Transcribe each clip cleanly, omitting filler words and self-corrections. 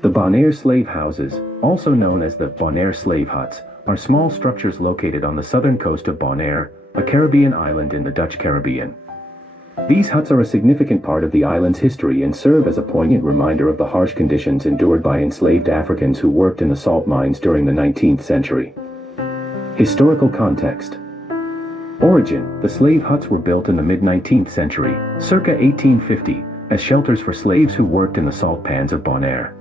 The Bonaire slave houses, also known as the Bonaire slave huts, are small structures located on the southern coast of Bonaire, a Caribbean island in the Dutch Caribbean. These huts are a significant part of the island's history and serve as a poignant reminder of the harsh conditions endured by enslaved Africans who worked in the salt mines during the 19th century. Historical context. Origin: the slave huts were built in the mid-19th century, circa 1850, as shelters for slaves who worked in the salt pans of Bonaire.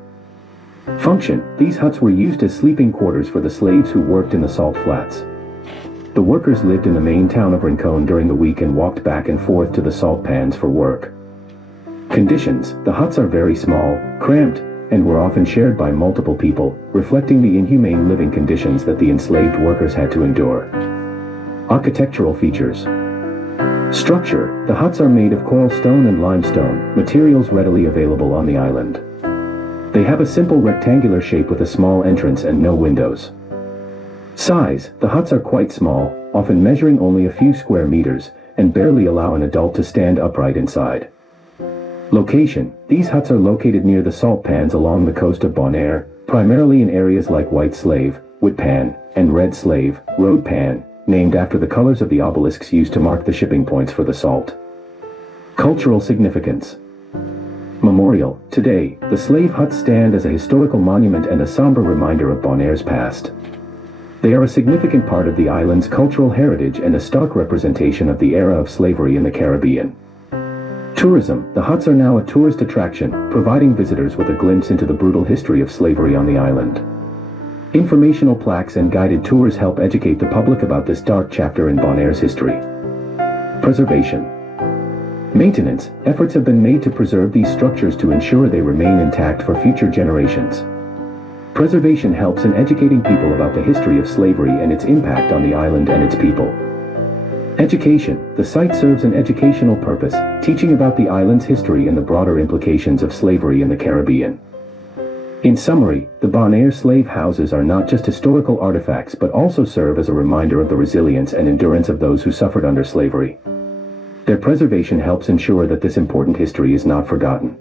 Function: these huts were used as sleeping quarters for the slaves who worked in the salt flats. The workers lived in the main town of Rincon during the week and walked back and forth to the salt pans for work. Conditions: the huts are very small, cramped, and were often shared by multiple people, reflecting the inhumane living conditions that the enslaved workers had to endure. Architectural features. Structure: the huts are made of coral stone and limestone, materials readily available on the island. They have a simple rectangular shape with a small entrance and no windows. Size: the huts are quite small, often measuring only a few square meters, and barely allow an adult to stand upright inside. Location: these huts are located near the salt pans along the coast of Bonaire, primarily in areas like White Slave, Wood Pan, and Red Slave, Road Pan, named after the colors of the obelisks used to mark the shipping points for the salt. Cultural significance. Memorial: today, the slave huts stand as a historical monument and a somber reminder of Bonaire's past. They are a significant part of the island's cultural heritage and a stark representation of the era of slavery in the Caribbean. Tourism: the huts are now a tourist attraction, providing visitors with a glimpse into the brutal history of slavery on the island. Informational plaques and guided tours help educate the public about this dark chapter in Bonaire's history. Preservation. Maintenance: efforts have been made to preserve these structures to ensure they remain intact for future generations. Preservation helps in educating people about the history of slavery and its impact on the island and its people. Education: the site serves an educational purpose, teaching about the island's history and the broader implications of slavery in the Caribbean. In summary, the Bonaire slave houses are not just historical artifacts but also serve as a reminder of the resilience and endurance of those who suffered under slavery. Their preservation helps ensure that this important history is not forgotten.